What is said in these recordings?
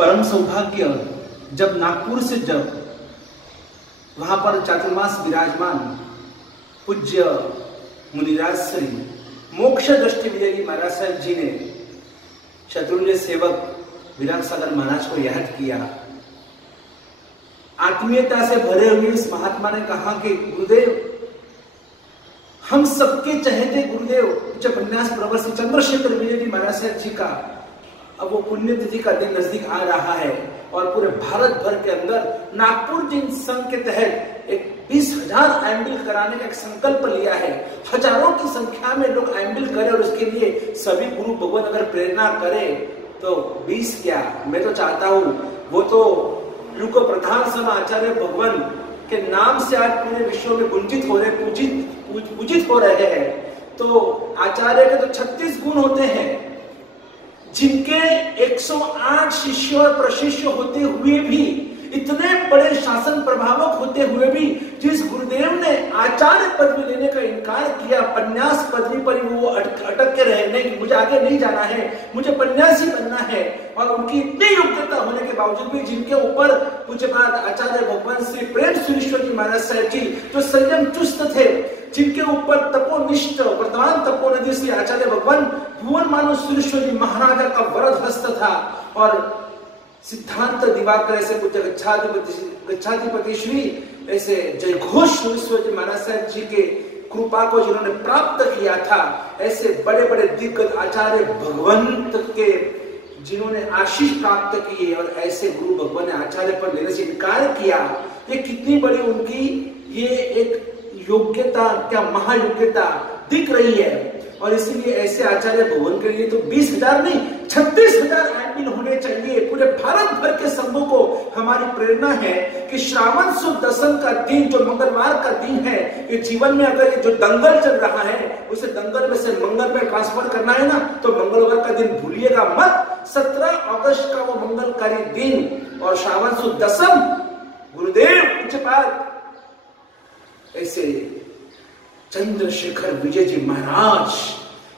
परम सौभाग्य जब नागपुर से जब वहां पर चातुर्मास विराजमान पूज्य मुनिराज श्री मोक्ष दृष्टि विजयी महाराज साहब जी ने शत्रुंजय सेवक विराट सागर महाराज को याद किया। आत्मीयता से भरे हुए इस महात्मा ने कहा कि गुरुदेव, हम सबके चहेते गुरुदेव उपन्यास प्रवर श्री चंद्रशेखर विजय महाराज साहब जी का अब वो पुण्यतिथि का दिन नजदीक आ रहा है और पूरे भारत भर के अंदर नागपुर जिन संघ के तहत एक 20,000 एम्बिल कराने का एक संकल्प लिया है। हजारों की संख्या में लोग एम्बिल करें और उसके लिए सभी गुरु भगवान अगर प्रेरणा करे तो 20 क्या, मैं तो चाहता हूं वो तो युग प्रधान सम आचार्य भगवान के नाम से आज पूरे विश्व में गुंजित हो रहे, पूजित हो रहे हैं। तो आचार्य के तो 36 गुण होते हैं, जिनके 108 शिष्य और प्रशिष्य होते हुए भी, इतने बड़े शासन प्रभावक होते हुए भी जिस गुरुदेव ने आचार्य पदवी लेने का इनकार किया, पन्यास पदवी पर वो अटक के रहे, नहीं मुझे आगे नहीं जाना है, मुझे पन्यासी बनना है, और उनकी इतनी योग्यता होने के बावजूद भी जिनके ऊपर पूज्यपाद आचार्य भगवान श्री प्रेम सुरेश्वर जी महाराज साहब जी जो संयम चुस्त थे, जिनके ऊपर तपोनिष्ठ वर्तमान तपोनिधि श्री आचार्य भगवान भुवन मानव सुरेश्वर जी महाराजा का वरद हस्त था, और सिद्धांत दिवाकर ऐसे पूज्य गच्छाधिपति श्री ऐसे जय घोष सुरेश्वर जी महाराज साहब जी के कृपा को जिन्होंने प्राप्त किया था, ऐसे बड़े बड़े दिग्गज आचार्य भगवंत के जिन्होंने आशीष प्राप्त किए और ऐसे गुरु भगवान ने आचार्य पर लेने से इनकार किया, ये कितनी बड़ी उनकी ये एक योग्यता, क्या महायोग्यता दिख रही है। और इसीलिए ऐसे आचार्य भवन के लिए तो 20,000 नहीं 36,000 एम्बिल होने चाहिए। पूरे भारत भर के संघों को हमारी प्रेरणा है कि श्रावण शुद्ध दशम का दिन जो मंगलवार का दिन है, ये जीवन में अगर ये जो दंगल चल रहा है उसे दंगल में से मंगल में ट्रांसफर करना है ना, तो मंगलवार का दिन भूलिएगा मत। 17 अगस्त का वो मंगलकारी दिन और श्रावण शुद्ध दशम गुरुदेव पूज्यपाद ऐसे चंद्रशेखर विजय जी महाराज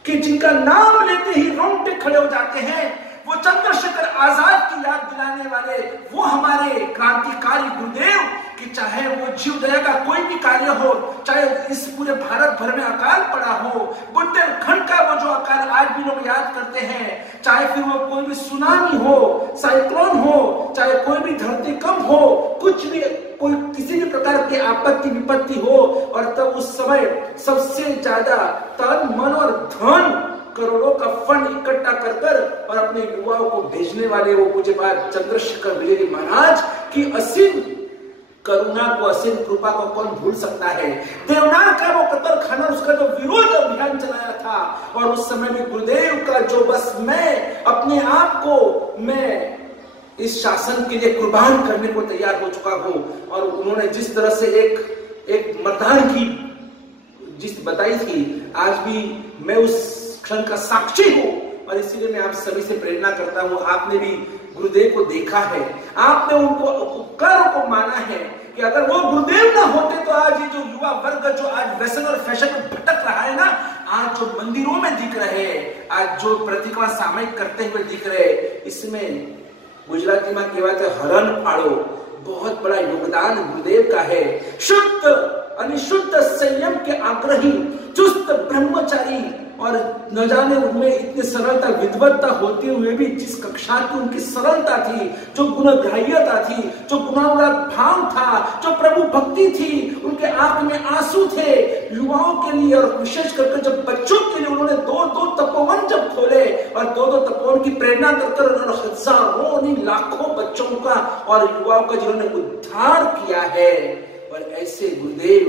कि जिनका नाम लेते ही रोंगटे खड़े हो जाते हैं, वो चंद्रशेखर आजाद की याद दिलाने वाले वो हमारे क्रांतिकारी गुरुदेव कि चाहे वो जीव दया का कोई भी कार्य हो, चाहे इस पूरे भारत भर में अकाल पड़ा हो, बुंदेलखंड का वो जो अकाल आज भी लोग याद करते हैं, चाहे फिर वो कोई भी सुनामी हो, साइक्लोन हो, चाहे कोई भी धरती कंप हो, कुछ भी कोई किसी भी प्रकार की आपत्ति विपत्ति हो, और तब उस समय सबसे ज्यादा तन मन और धन करोड़ों का फंड इकट्ठा कर और अपने युवाओं को भेजने वाले वो पूज्यपाद चंद्रशेखर विजय जी महाराज की असीम करुणा को, असीम कृपा को कौन भूल सकता है। देवनार का वो कत्ल खाना, उसका जो विरोध अभियान चलाया था, और उस समय भी गुरुदेव का जो बस मैं अपने आप को मैं इस शासन के लिए कुर्बान करने को तैयार हो चुका हूं, और उन्होंने जिस तरह से एक मर्दानगी जिस बताई थी, आज भी मैं उस क्षण का साक्षी हूं। और इसीलिए मैं आप सभी से प्रेरणा करता हूं, आपने भी गुरुदेव को देखा है, आपने उनको उपकारों को माना है कि अगर वो गुरुदेव ना होते तो आज ये जो युवा वर्ग जो आज व्यसन और फैशन में भटक रहा है ना, आज जो मंदिरों में दिख रहे हैं, आज जो प्रतिमा सामयिक करते हुए दिख रहे हैं, इसमें गुजराती में कहते हरण फाड़ो, बहुत बड़ा योगदान गुरुदेव का है। शुद्ध अनिशुद्ध संयम के आग्रही चुस्त ब्रह्मचारी, और न जाने उनमें इतनी सरलता विद्वत्ता होते हुए भी जिस कक्षा की उनकी सरलता थी, जो गुणग्राह्यता थी, जो गुणानुराग भाव था, जो प्रभु भक्ति थी, उनके आंख में आंसू थे युवाओं के लिए, और विशेष करके जब बच्चों के लिए उन्होंने दो तपोवन जब खोले और दो तपोवन की प्रेरणा कर उन्होंने हजारों नहीं लाखों बच्चों का और युवाओं का जिन्होंने उद्धार किया है। और ऐसे गुरुदेव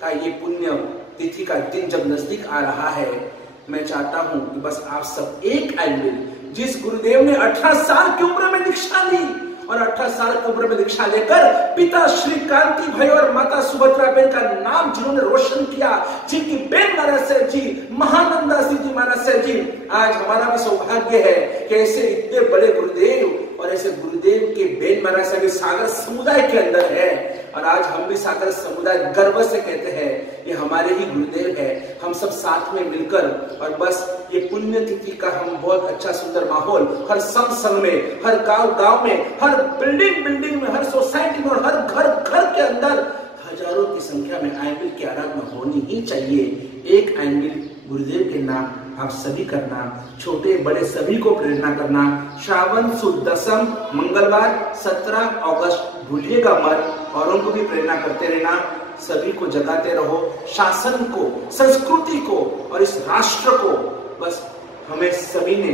का ये पुण्य तिथि का दिन जब नजदीक आ रहा है, मैं चाहता हूं कि बस आप सब एक एम्बिल, जिस गुरुदेव ने 18 साल की उम्र में दीक्षा ली, और 18 साल की उम्र में दीक्षा लेकर पिता श्री कांति भाई और माता सुभद्रा बहन का नाम जिन्होंने रोशन किया, जिनकी बेन महाराज साहब जी, महानंदा सिंह जी महाराज साहब जी, आज हमारा भी सौभाग्य है कि ऐसे इतने बड़े गुरुदेव और ऐसे गुरुदेव के बेन महाराज साहब सागर समुदाय के अंदर है। और आज हम भी सागर समुदाय गर्व से कहते हैं कि हम हमारे ही गुरुदेव है। हम सब साथ में मिलकर और बस ये पुण्य तिथि का हम बहुत अच्छा सुंदर माहौल हर संग में, हर गांव में, हर बिल्डिंग में, हर सोसाइटी में और हर घर के अंदर हजारों की संख्या में आयंबिल की आराधना होनी ही चाहिए। एक आयंबिल गुरुदेव के नाम आप सभी करना, छोटे बड़े सभी को प्रेरणा करना। श्रावण सुद दसम मंगलवार 17 अगस्त भूलिएगा मत, औरों को भी प्रेरणा करते रहना, सभी को जगाते रहो। शासन को, संस्कृति को और इस राष्ट्र को बस हमें सभी ने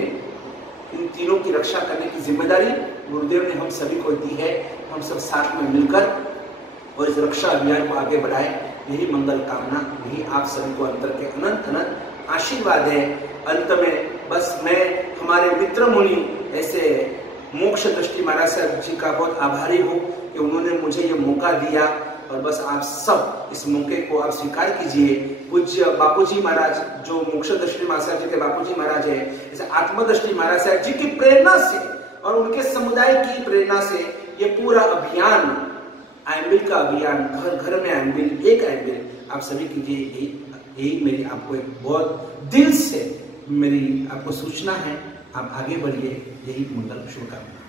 इन तीनों की रक्षा करने की जिम्मेदारी गुरुदेव ने हम सभी को दी है। हम सब साथ में मिलकर और इस रक्षा अभियान को आगे बढ़ाए, यही मंगल कामना, यही आप सभी को अंतर के अनंत अनंत आशीर्वाद है। अंत में बस मैं हमारे मित्र मुनि ऐसे मोक्ष दृष्टि महाराज साहब जी का बहुत आभारी हूँ कि उन्होंने मुझे ये मौका दिया और बस आप सब इस मौके को आप स्वीकार कीजिए। पूज्य बापूजी महाराज जो मोक्ष दृष्टि महाराज जी के बापूजी महाराज है, जैसे आत्मदृष्टि महाराज साहब जी की प्रेरणा से और उनके समुदाय की प्रेरणा से ये पूरा अभियान, आयंबिल का अभियान, घर घर में आयंबिल, एक आयंबिल आप सभी कीजिए। यही मेरी आपको एक बहुत दिल से मेरी आपको सूचना है। आप आगे बढ़िए, यही मंगल शुभकामना।